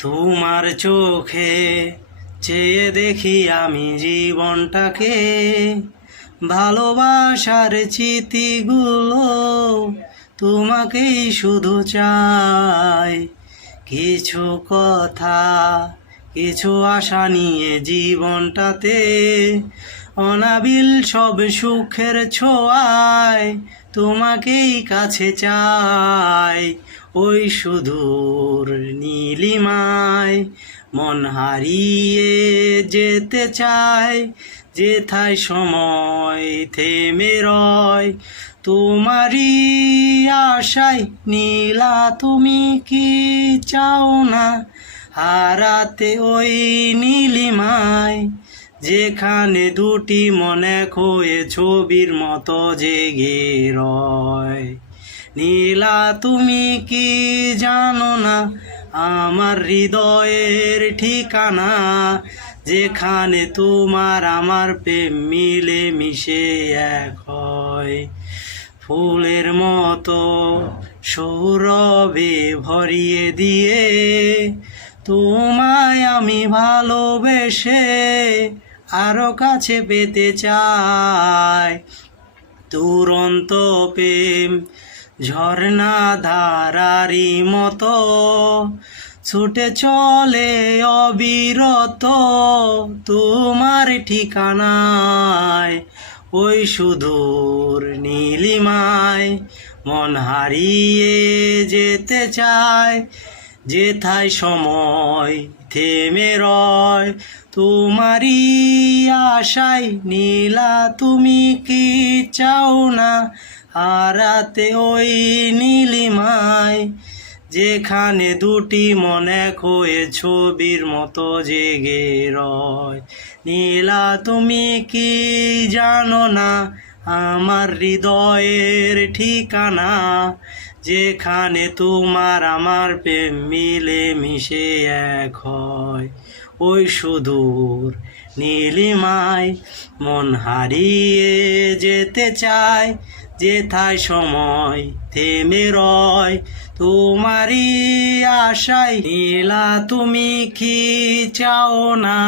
তোমার চোখে চেয়ে দেখি আমি জীবনটাকে, ভালোবাসার স্মৃতিগুলো তোমাকেই শুধু চাই। কিছু কথা, কিছু আশা নিয়ে জীবনটাতে, অনাবিল সব সুখের ছোঁয়ায় তোমাকেই কাছে চাই। ওই সুদূর নীলিমায় মন হারিয়ে যেতে চায়, যেথায় সময় থেমে রয় তোমারই আশায়। নীলা তুমি কি চাও না হারাতে ওই নীলিমায়, যেখানে দুটি মন এক হয়ে ছবির মতো জেগে রয়। নীলা তুমি কি জানো না আমার হৃদয়ের ঠিকানা, যেখানে তোমার আমার প্রেম মিলে মিশে এক হয়। ফুলের মতো সৌরভে ভরিয়ে দিয়ে তোমায় আমি ভালোবেসে আরো কাছে পেতে চাই। দুরন্ত প্রেম ঝর্ণা ধারারি মতো ছুটে চলে অবিরত তোমার ঠিকানায়। ওই সুদূর নীলিমায় মন হারিয়ে যেতে চায়, যেথায় সময় থেমে রয় তোমারই আশায়। নীলা তুমি কি চাও না হারাতে ওই নীলিমায়, যেখানে দুটি মন এক হয়ে ছবির মতো জেগে রয়। নীলা তুমি কি জানো না আমার হৃদয়ের ঠিকানা, যেখানে তোমার আমার প্রেম মিলে মিশে এক হয়। ওই সুদূর নীলিমায় মন হারিয়ে যেতে চায়, যেথায় সময় থেমে রয় তোমারই আশায়। নীলা তুমি কি চাও না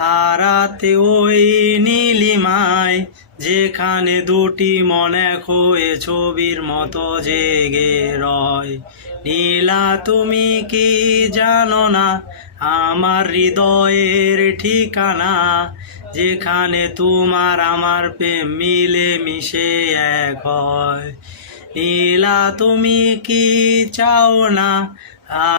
হারাতে ওই নীলিমায়, যেখানে দুটি মন এক হয়ে ছবির মতো জেগে রয়। নীলা তুমি কি জানো না আমার হৃদয়ের ঠিকানা, যেখানে তোমার আমার প্রেম মিলে মিশে এক হয়। নীলা তুমি কি চাও না